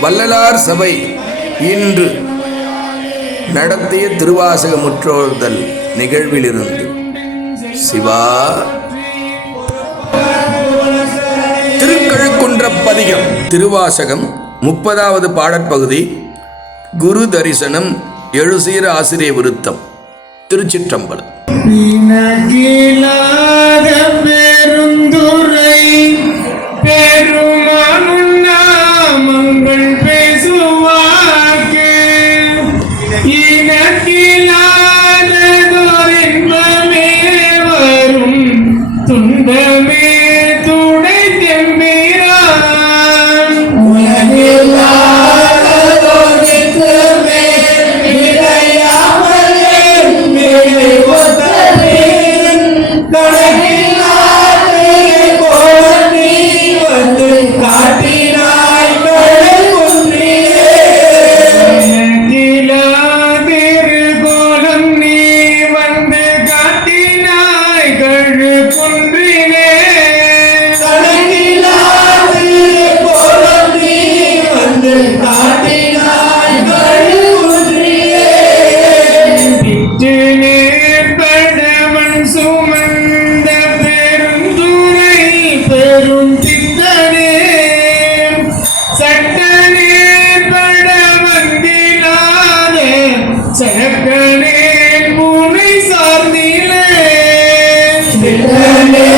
வள்ளலார் சபை இன்று நடத்திய திருவாசக முற்றோதல் நிகழ்விலிருந்து சிவா திருக்கழுக்குன்ற பதிகம் திருவாசகம் முப்பதாவது பாடற்பகுதி குரு தரிசனம் எழுசீர ஆசிரிய விருத்தம். திருச்சிற்றம்பலம். பெருந்துரை Amen.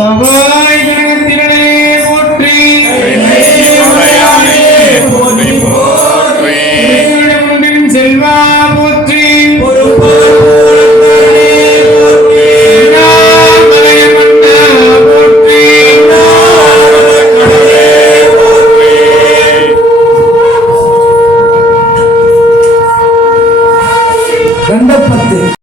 Come on.